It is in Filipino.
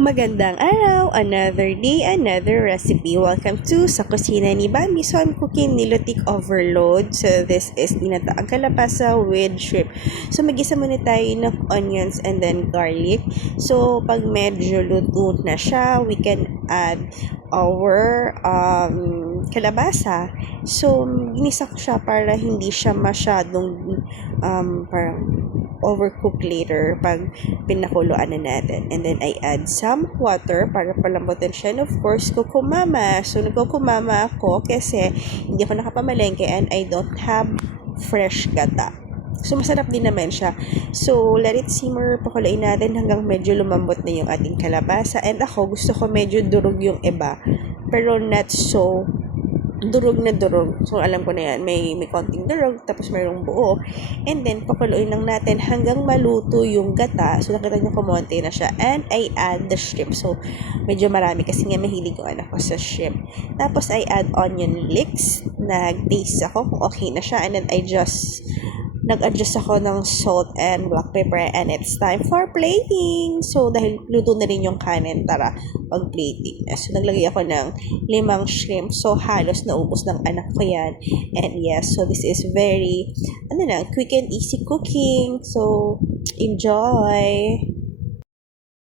Magandang araw, another day, another recipe. Welcome to Sa Kusina ni Bambi. So, I'm cooking nilutik overload. So, this is ginataang kalabasa with shrimp. So, mag-isa muna tayo ng onions and then garlic. So, pag medyo luto na siya, we can add our kalabasa. So, ginisa ko siya para hindi siya masyadong parang overcook later pag pinakuluan na natin. And then I add some water para palambutin siya. And of course, kukumama. So, nagkukumama ako kasi hindi ako nakapamalengke and I don't have fresh gata. So, masarap din naman siya. So, let it simmer. Pakuluin natin hanggang medyo lumambot na yung ating kalabasa. And ako, gusto ko medyo durog yung iba. Pero not so durog na durog. So, alam ko na yan. May konting durog, tapos mayroong buo. And then, pakuluin lang natin hanggang maluto yung gata. So, nakita nyo kumonti na siya. And I add the shrimp. So, medyo marami kasi nga mahilig ko anak ko sa shrimp. Tapos, I add onion leeks. Nag-taste ako kung okay na siya. And then, nag-adjust ako ng salt and black pepper and it's time for plating. So, dahil luto na rin yung kanin, tara, pag-plating na. So, naglagay ako ng 5 shrimp. So, halos naubos ng anak ko yan. And yes, so this is very, quick and easy cooking. So, enjoy!